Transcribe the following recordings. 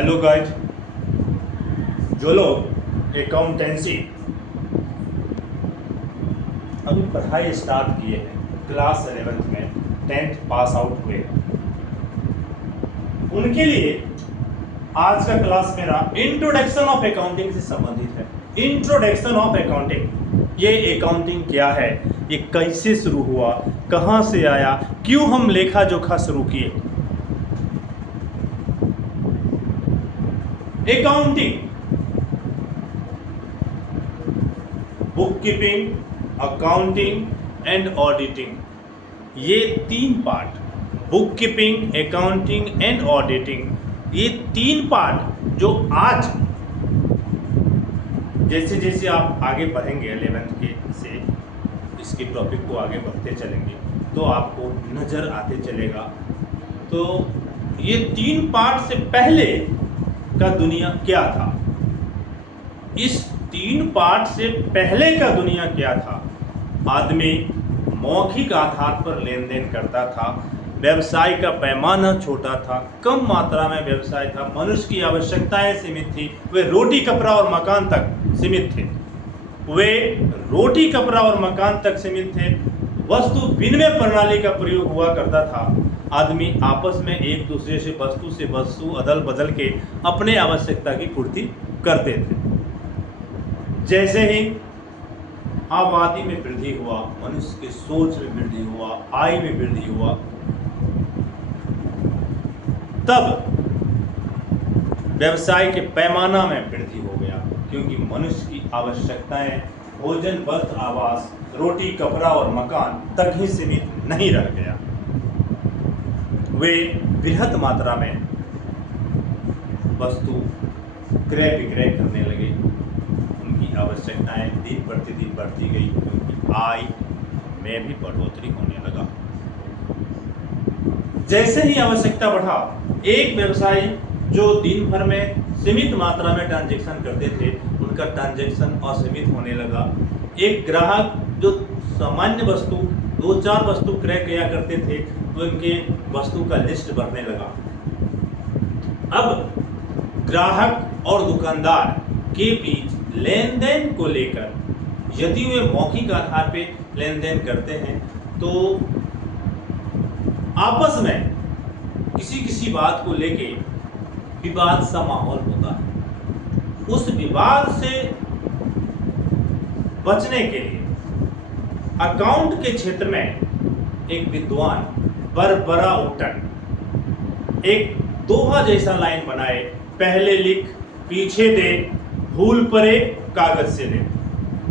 Hello guys, जो लोग accountancy अभी पढ़ाई स्टार्ट किए हैं, क्लास 11th में 10th पास आउट हुए हैं, उनके लिए आज का क्लास मेरा इंट्रोडक्शन ऑफ अकाउंटिंग से संबंधित है। इंट्रोडक्शन ऑफ अकाउंटिंग, ये अकाउंटिंग क्या है, ये कैसे शुरू हुआ, कहाँ से आया, क्यों हम लेखा जोखा शुरू किए। Accounting, book keeping, accounting and auditing, ये तीन part, book keeping, accounting and auditing, ये तीन पार्ट जो आज जैसे जैसे आप आगे बढ़ेंगे 11th के से इसके टॉपिक को आगे बढ़ते चलेंगे तो आपको नज़र आते चलेगा। तो ये तीन पार्ट से पहले का दुनिया क्या था, इस तीन पार्ट से पहले का दुनिया क्या था। आदमी मौखिक आधार पर लेन देन करता था, व्यवसाय का पैमाना छोटा था, कम मात्रा में व्यवसाय था, मनुष्य की आवश्यकताएं सीमित थी, वे रोटी कपड़ा और मकान तक सीमित थे, वस्तु विनिमय प्रणाली का प्रयोग हुआ करता था। आदमी आपस में एक दूसरे से वस्तु अदल बदल के अपने आवश्यकता की पूर्ति करते थे। जैसे ही आबादी में वृद्धि हुआ, मनुष्य की सोच में वृद्धि हुआ, आय में वृद्धि हुआ, तब व्यवसाय के पैमाना में वृद्धि हो गया, क्योंकि मनुष्य की आवश्यकताएं भोजन, वस्त्र, आवास, रोटी, कपड़ा और मकान तक ही सीमित नहीं रह गया। वे बृहत मात्रा में वस्तु क्रय विक्रय करने लगे, उनकी आवश्यकताएं दिन प्रतिदिन बढ़ती गई, उनकी आय में भी बढ़ोतरी होने लगा। जैसे ही आवश्यकता बढ़ा, एक व्यवसायी जो दिन भर में सीमित मात्रा में ट्रांजैक्शन करते थे, उनका ट्रांजैक्शन असीमित होने लगा। एक ग्राहक जो सामान्य वस्तु 2-4 वस्तु क्रय किया करते थे, तो उनके वस्तु का लिस्ट बढ़ने लगा। अब ग्राहक और दुकानदार के बीच लेन देन को लेकर यदि वे मौखिक आधार पे लेन देन करते हैं तो आपस में किसी बात को लेके विवाद सा माहौल होता है। उस विवाद से बचने के लिए अकाउंट के क्षेत्र में एक विद्वान बरबरा उटन एक दोहा जैसा लाइन बनाए, पहले लिख पीछे दे, भूल परे कागज से ले।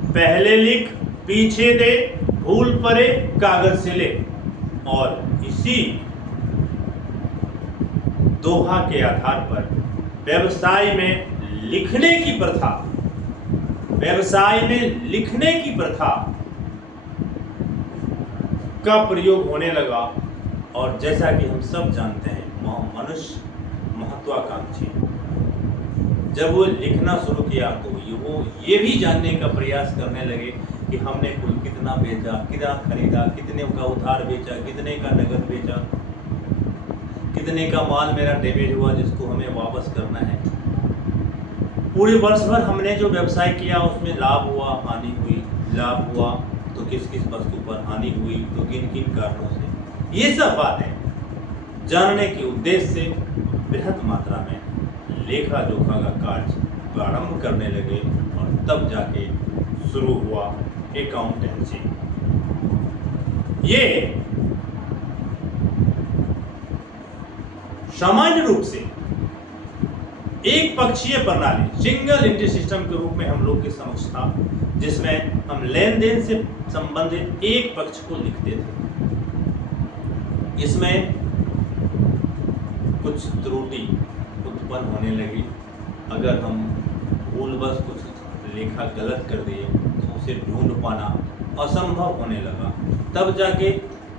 पहले लिख पीछे दे, भूल परे कागज से ले। और इसी दोहा के आधार पर व्यवसाय में लिखने की प्रथा का प्रयोग होने लगा। और जैसा कि हम सब जानते हैं, मनुष्य महत्वाकांक्षी, जब वो लिखना शुरू किया तो वो ये भी जानने का प्रयास करने लगे कि हमने कुल कितना बेचा, कितना खरीदा, कितने का उधार बेचा, कितने का नगद बेचा, कितने का माल मेरा डैमेज हुआ जिसको हमें वापस करना है। पूरे वर्ष भर हमने जो व्यवसाय किया उसमें लाभ हुआ, हानि हुई, लाभ हुआ तो किस किस वस्तु पर हानि हुई, तो किन किन कारणों से, ये सब बातें जानने के उद्देश्य से बृहत मात्रा में लेखा जोखा का कार्य प्रारंभ करने लगे। और तब जाके शुरू हुआ अकाउंटेंसी। ये सामान्य रूप से एक पक्षीय प्रणाली, सिंगल एंट्री सिस्टम के रूप में हम लोग के समक्ष था, जिसमें हम लेन देन से संबंधित एक पक्ष को लिखते थे। इसमें कुछ त्रुटि उत्पन्न होने लगी। अगर हम भूलवश कुछ लेखा गलत कर दिए तो उसे ढूंढ पाना असंभव होने लगा। तब जाके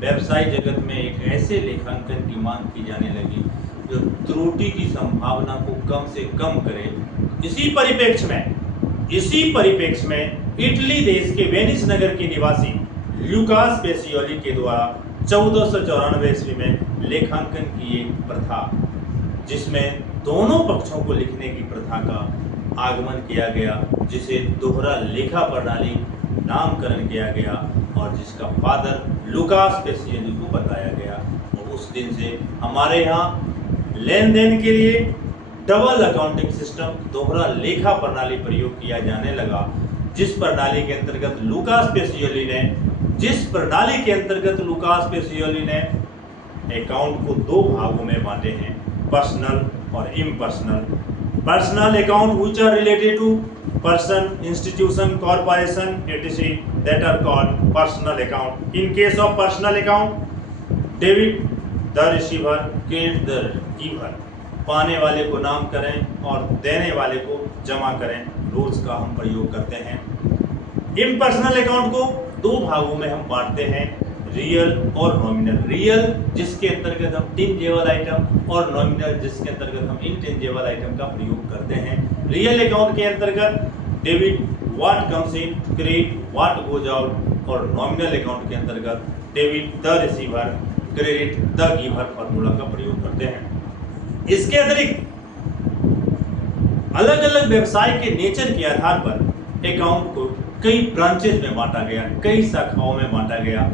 व्यवसाय जगत में एक ऐसे लेखांकन की मांग की जाने लगी जो त्रुटि की संभावना को कम से कम करे। इसी परिप्रेक्ष्य में इटली देश के वेनिस नगर के निवासी ल्यूकास पेसियोली के द्वारा 1494 ईस्वी में लेखांकन की एक प्रथा, जिसमें दोनों पक्षों को लिखने की प्रथा का आगमन किया गया, जिसे दोहरा लेखा प्रणाली नामकरण किया गया और जिसका फादर लुकास पेसियली को बताया गया। और उस दिन से हमारे यहाँ लेन देन के लिए डबल अकाउंटिंग सिस्टम, दोहरा लेखा प्रणाली प्रयोग किया जाने लगा, जिस प्रणाली के अंतर्गत लुकास पेसियोली ने अकाउंट को दो भागों में बांटे हैं, पर्सनल और impersonal. Personal account which are related to person, institution, corporation, etc. that are called personal account. In case of personal account, debit the receiver, credit the giver. पाने वाले को नाम करें और देने वाले को जमा करें, रूल्स का हम प्रयोग करते हैं। इम्पर्सनल अकाउंट को दो भागों में हम बांटते हैं, रियल और नॉमिनल। रियल जिसके अंतर्गत हम टेंजेबल आइटम और नॉमिनल जिसके अंतर्गत हम इनटेंजेबल आइटम का प्रयोग करते हैं। रियल अकाउंट के अंतर्गत debit what comes in, credit what goes out, और नॉमिनल अकाउंट के अंतर्गत debit the receiver, credit the giver formula का प्रयोग करते हैं। इसके अतिरिक्त अलग अलग व्यवसाय के नेचर के आधार पर अकाउंट को कई ब्रांचेज में बांटा गया, कई शाखाओं में बांटा गया,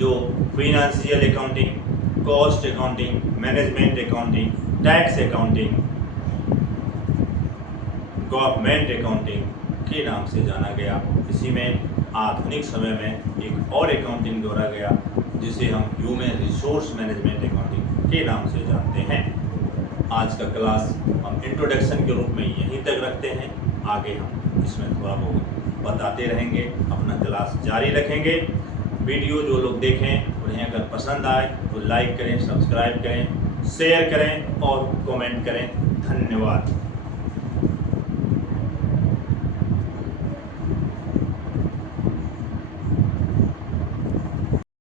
जो financial accounting, cost accounting, management accounting, tax accounting, government accounting के नाम से जाना गया। इसी में आधुनिक समय में एक और अकाउंटिंग जोड़ा गया, जिसे हम ह्यूमन रिसोर्स मैनेजमेंट अकाउंटिंग के नाम से जानते हैं। आज का क्लास हम इंट्रोडक्शन के रूप में यहीं तक रखते हैं, आगे हम इसमें थोड़ा बहुत बताते रहेंगे, अपना क्लास जारी रखेंगे। वीडियो जो लोग देखें उन्हें अगर पसंद आए तो लाइक करें, सब्सक्राइब करें, शेयर करें और कमेंट करें। धन्यवाद।